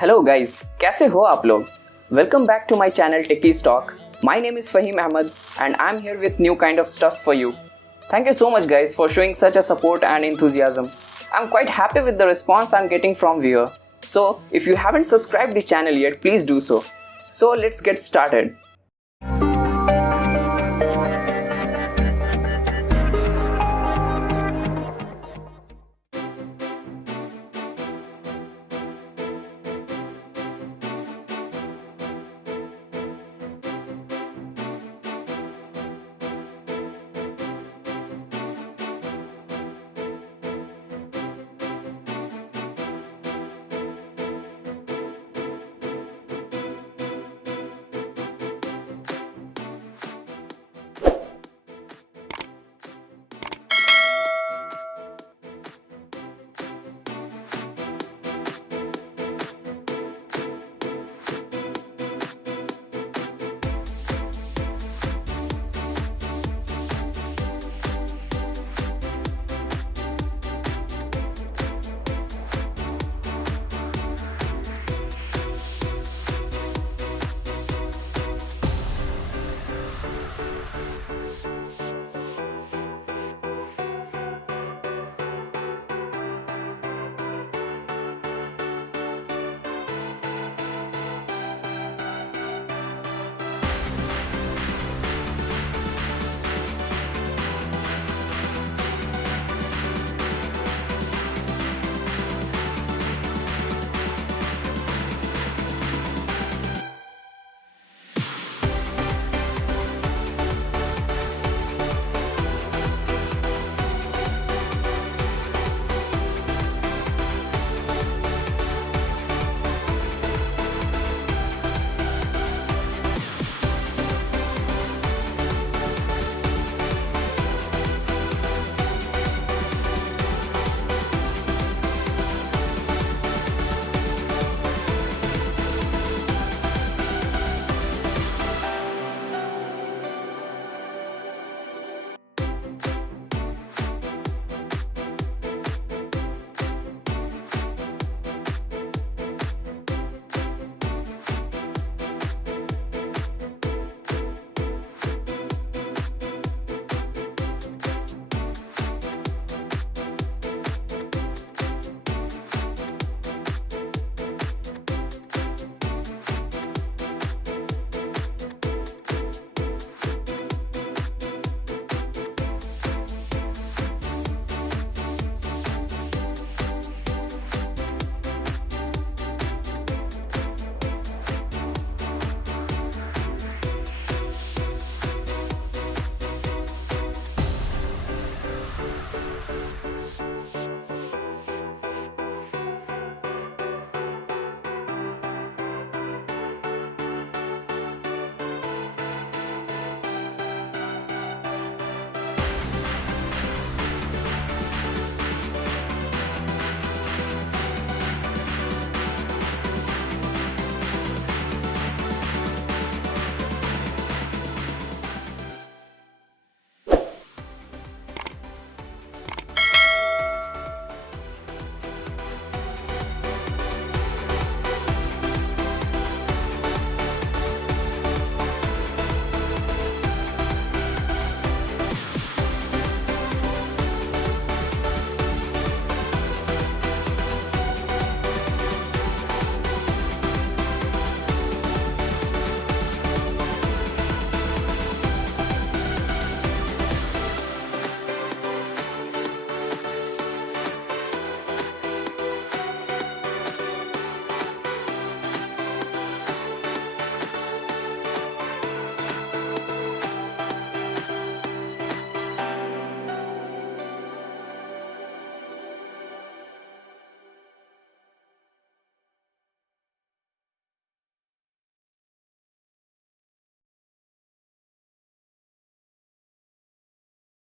Hello guys, कैसे हो आप लोग? Welcome back to my channel techiestalk. My name is Fahim Ahmed and I'm here with new kind of stuffs for you. Thank you so much guys for showing such a support and enthusiasm. I'm quite happy with the response I'm getting from viewer. So if you haven't subscribed the channel yet, please do so. So let's get started.